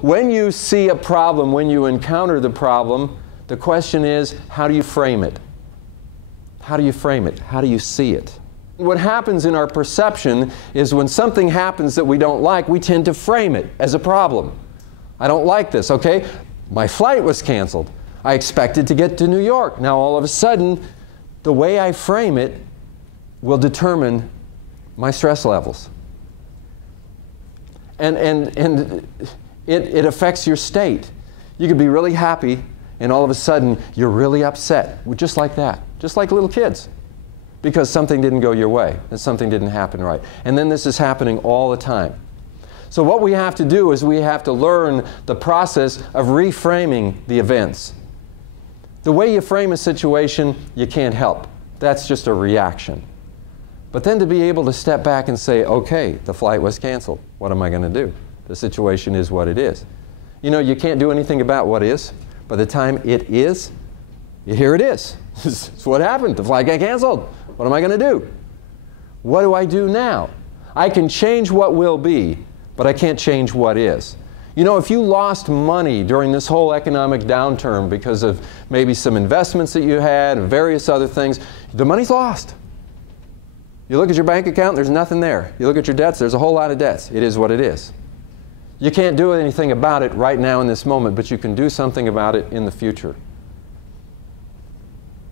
When you see a problem, when you encounter the problem, the question is, how do you frame it? How do you frame it? How do you see it? What happens in our perception is when something happens that we don't like, we tend to frame it as a problem. I don't like this, okay? My flight was canceled. I expected to get to New York. Now all of a sudden, the way I frame it will determine my stress levels. And it affects your state. You could be really happy, and all of a sudden, you're really upset. Just like that. Just like little kids. Because something didn't go your way, and something didn't happen right. And then this is happening all the time. So what we have to do is we have to learn the process of reframing the events. The way you frame a situation, you can't help. That's just a reaction. But then to be able to step back and say, okay, the flight was canceled. What am I going to do? The situation is what it is. You know, you can't do anything about what is. By the time it is, here it is. This is what happened. The flight got canceled. What am I going to do? What do I do now? I can change what will be, but I can't change what is. You know, if you lost money during this whole economic downturn because of maybe some investments that you had and various other things, the money's lost. You look at your bank account, there's nothing there. You look at your debts, there's a whole lot of debts. It is what it is. You can't do anything about it right now in this moment, but you can do something about it in the future.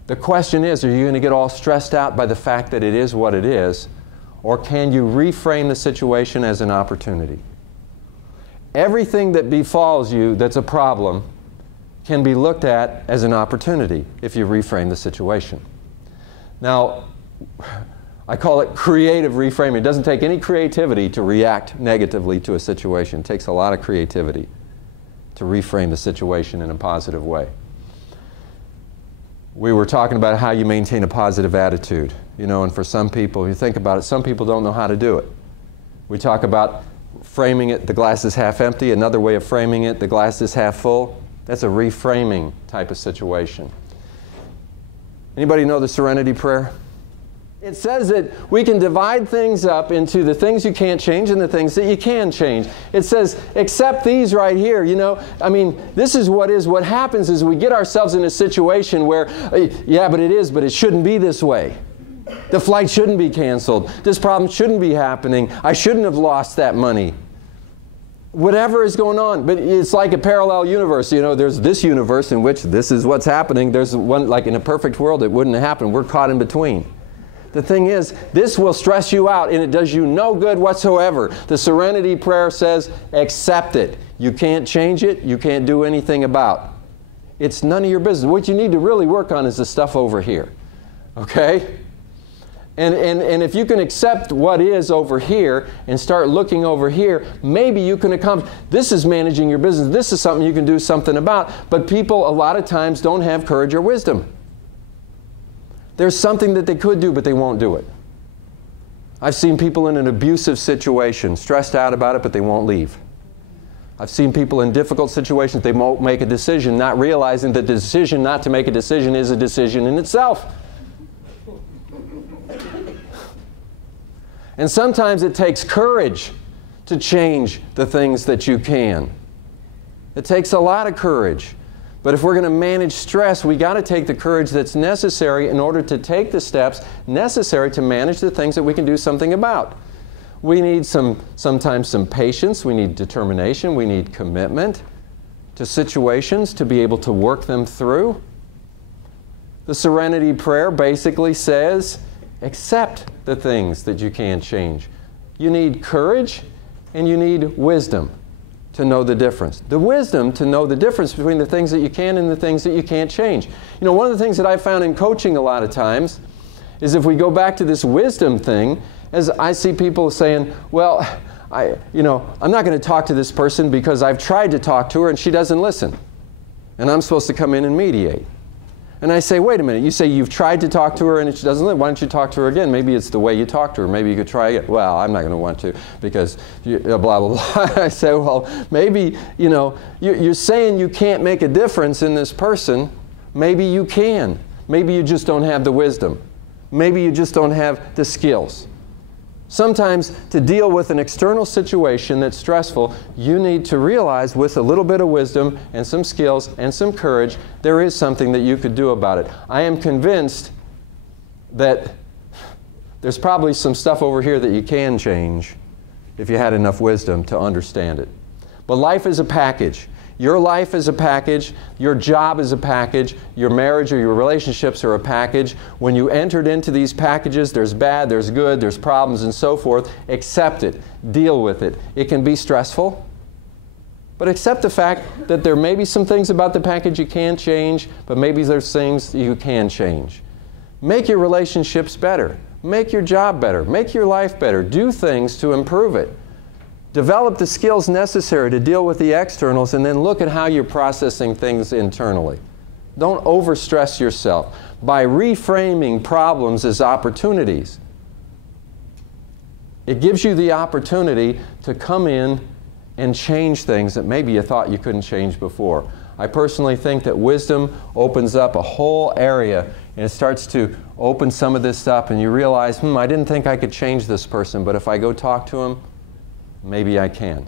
The question is, are you going to get all stressed out by the fact that it is what it is, or can you reframe the situation as an opportunity? Everything that befalls you that's a problem can be looked at as an opportunity if you reframe the situation. Now, I call it creative reframing. It doesn't take any creativity to react negatively to a situation. It takes a lot of creativity to reframe the situation in a positive way. We were talking about how you maintain a positive attitude. You know, and for some people, you think about it, some people don't know how to do it. We talk about framing it, the glass is half empty. Another way of framing it, the glass is half full. That's a reframing type of situation. Anybody know the Serenity Prayer? It says that we can divide things up into the things you can't change and the things that you can change. It says, accept these right here. You know, I mean, this is what is. What happens is we get ourselves in a situation where, yeah, but it shouldn't be this way. The flight shouldn't be canceled. This problem shouldn't be happening. I shouldn't have lost that money. Whatever is going on, but it's like a parallel universe. You know, there's this universe in which this is what's happening. There's one, like in a perfect world, it wouldn't happen. We're caught in between. The thing is, this will stress you out and it does you no good whatsoever. The Serenity Prayer says, accept it. You can't change it. You can't do anything about it. It's none of your business. What you need to really work on is the stuff over here. Okay? And if you can accept what is over here and start looking over here, maybe you can accomplish. This is managing your business. This is something you can do something about. But people a lot of times don't have courage or wisdom. There's something that they could do, but they won't do it. I've seen people in an abusive situation, stressed out about it, but they won't leave. I've seen people in difficult situations, they won't make a decision, not realizing that the decision not to make a decision is a decision in itself. And sometimes it takes courage to change the things that you can. It takes a lot of courage. But if we're going to manage stress, we got to take the courage that's necessary in order to take the steps necessary to manage the things that we can do something about. We need sometimes some patience, we need determination, we need commitment to situations to be able to work them through. The Serenity Prayer basically says, accept the things that you can't change. You need courage and you need wisdom to know the difference. The wisdom to know the difference between the things that you can and the things that you can't change. You know, one of the things that I found in coaching a lot of times is if we go back to this wisdom thing, as I see people saying, well, I'm not going to talk to this person because I've tried to talk to her and she doesn't listen. And I'm supposed to come in and mediate. And I say, wait a minute, you say you've tried to talk to her and she doesn't listen. Why don't you talk to her again? Maybe it's the way you talk to her. Maybe you could try it. Well, I'm not going to want to because blah, blah, blah. I say, well, maybe, you're saying you can't make a difference in this person. Maybe you can. Maybe you just don't have the wisdom. Maybe you just don't have the skills. Sometimes to deal with an external situation that's stressful, you need to realize with a little bit of wisdom and some skills and some courage, there is something that you could do about it. I am convinced that there's probably some stuff over here that you can change if you had enough wisdom to understand it. But life is a package. Your life is a package, your job is a package, your marriage or your relationships are a package. When you entered into these packages, there's bad, there's good, there's problems and so forth. Accept it, deal with it. It can be stressful, but accept the fact that there may be some things about the package you can't change, but maybe there's things you can change. Make your relationships better, make your job better, make your life better, do things to improve it. Develop the skills necessary to deal with the externals and then look at how you're processing things internally. Don't overstress yourself by reframing problems as opportunities. It gives you the opportunity to come in and change things that maybe you thought you couldn't change before. I personally think that wisdom opens up a whole area and it starts to open some of this up and you realize, I didn't think I could change this person, but if I go talk to him, maybe I can.